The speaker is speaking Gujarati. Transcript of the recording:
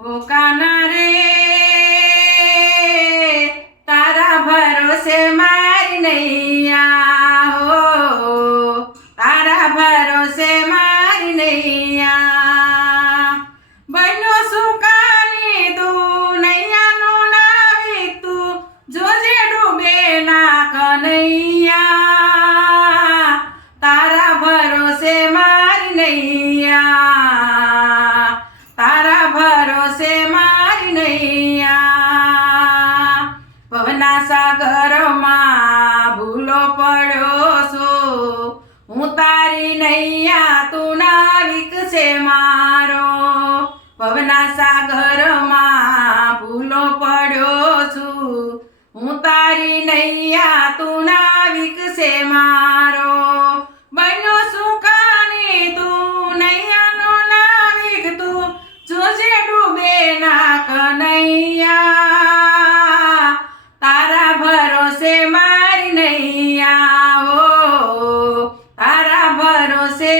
ઓ કાના રે તારા ભરોસે મારી નૈયા હો તારા ભરોસે મારી નૈયા બનો સુકાની તું નૈયાનું નાવિક તું જોજે ડૂબે ના કનૈયા તારા ભરોસે મારી નૈયા તારા ભરોસે મારી નૈયા ભવના સાગરમાં ભૂલો પડ્યો છો હું તારી નૈયા તું નાવિક છે મારો ભવના સાગરમાં ભૂલો પડ્યો છું હું તારી નૈયા તું નાવિક છે મારો બન્યો સુકાની તું નૈયાનો નાવિક તું જોજે ડૂબે ના કનૈયા તારા ભરોસે મારી નૈયા હો તારા ભરોસે